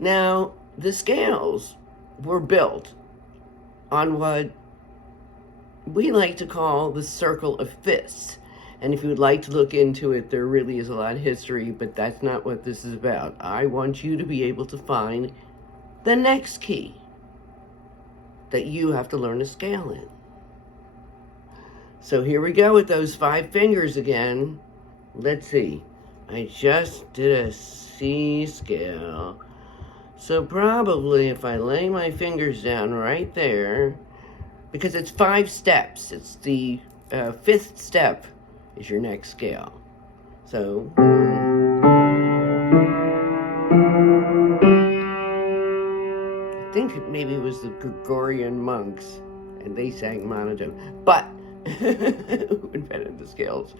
Now, the scales were built on what we like to call the circle of fists. And if you would like to look into it, there really is a lot of history, but that's not what this is about. I want you to be able to find the next key that you have to learn to scale in. So here we go with those 5 fingers again. Let's see. I just did a C scale. So probably if I lay my fingers down right there, because it's 5 steps, it's the 5th step is your next scale. So I think maybe it was the Gregorian monks, and they sang monotone. But who invented the scales?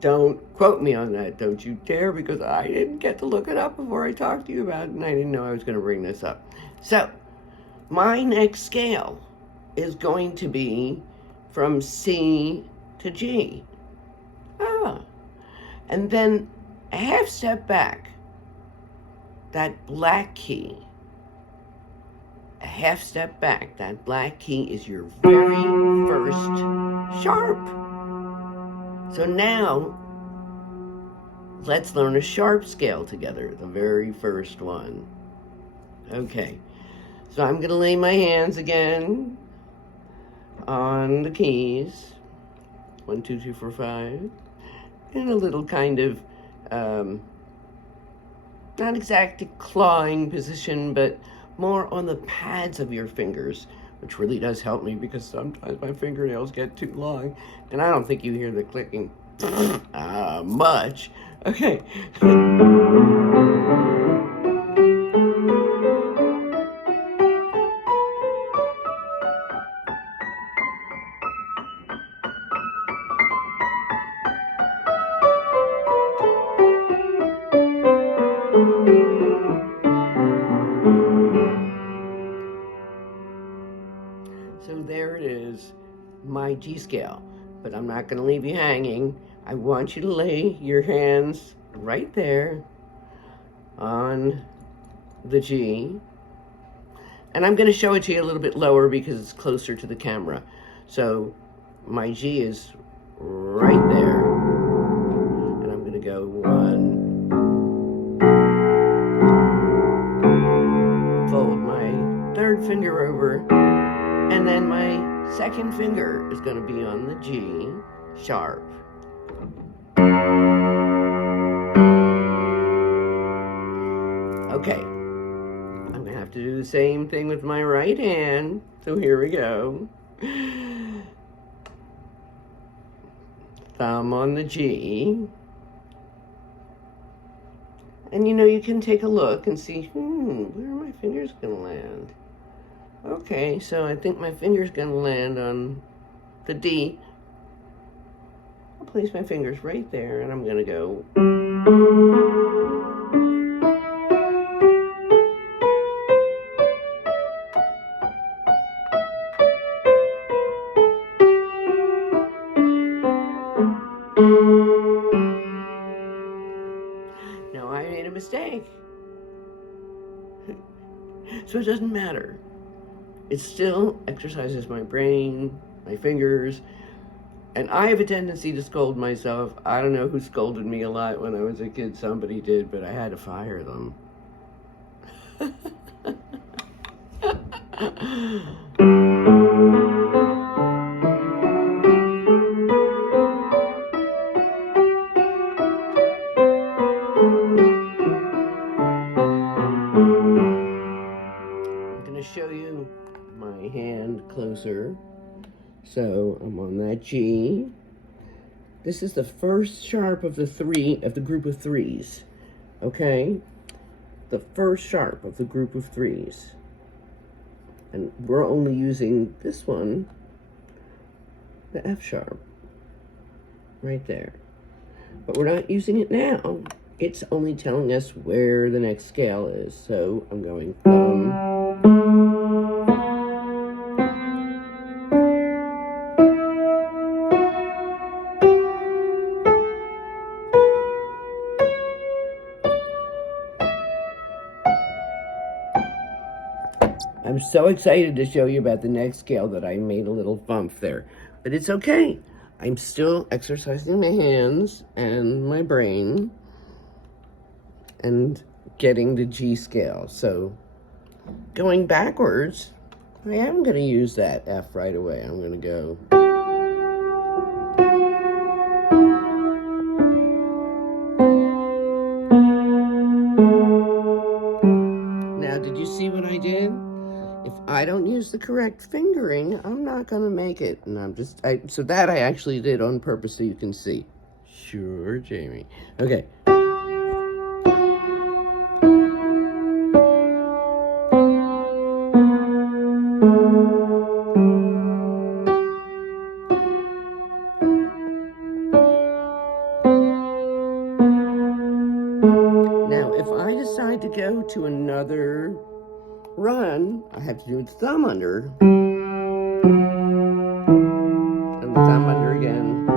Don't quote me on that, don't you dare, because I didn't get to look it up before I talked to you about it, and I didn't know I was going to bring this up. So, my next scale is going to be from C to G. And then a half step back, that black key, a half step back, that black key is your very first sharp. So now, let's learn a sharp scale together, the very first one. Okay, so I'm gonna lay my hands again on the keys. 1, 2, 3, 4, 5. In a little kind of, not exactly clawing position, but more on the pads of your fingers, which really does help me because sometimes my fingernails get too long, and I don't think you hear the clicking much. Okay. So there it is, my G scale. But I'm not going to leave you hanging. I want you to lay your hands right there on the G. And I'm going to show it to you a little bit lower because it's closer to the camera. So my G is right there. And I'm going to go 1. Fold my 3rd finger over. And then my 2nd finger is going to be on the G sharp. Okay, I'm going to have to do the same thing with my right hand. So here we go. Thumb on the G. And you know, you can take a look and see, where are my fingers going to land? Okay, so I think my finger's going to land on the D. I'll place my fingers right there, and I'm going to go. Now, I made a mistake. So it doesn't matter. It still exercises my brain, my fingers, and I have a tendency to scold myself. I don't know who scolded me a lot when I was a kid. Somebody did, but I had to fire them. I'm going to show you my hand closer. So I'm on that G. This is the first sharp of the 3 of the group of 3s. Okay? The first sharp of the group of 3s. And we're only using this one, the F sharp, right there. But we're not using it now. It's only telling us where the next scale is. So I'm going thumb. I'm so excited to show you about the next scale that I made a little bump there. But it's okay. I'm still exercising my hands and my brain and getting the G scale. So going backwards, I am going to use that F right away. I'm going to go. Now, did you see what I did? If I don't use the correct fingering, I'm not going to make it. And so that I actually did on purpose so you can see. Sure, Jamie. Okay. Now, if I decide to go to another run, I have to do the thumb under. And the thumb under again.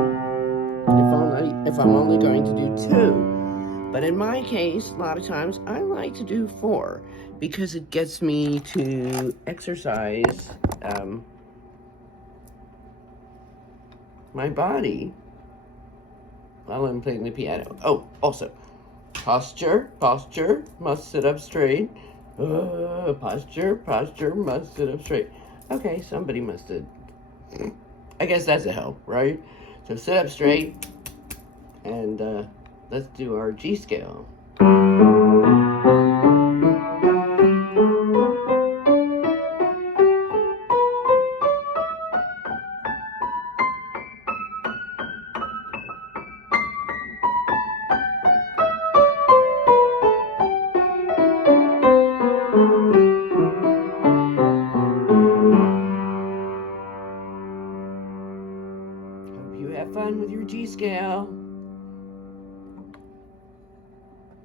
If I'm only going to do 2. But in my case, a lot of times, I like to do 4 because it gets me to exercise my body while I'm playing the piano. Oh, also, posture, must sit up straight. Posture, must sit up straight. Okay, somebody must have. I guess that's a help, right? So sit up straight, and let's do our G scale. Hope you have fun with your G scale.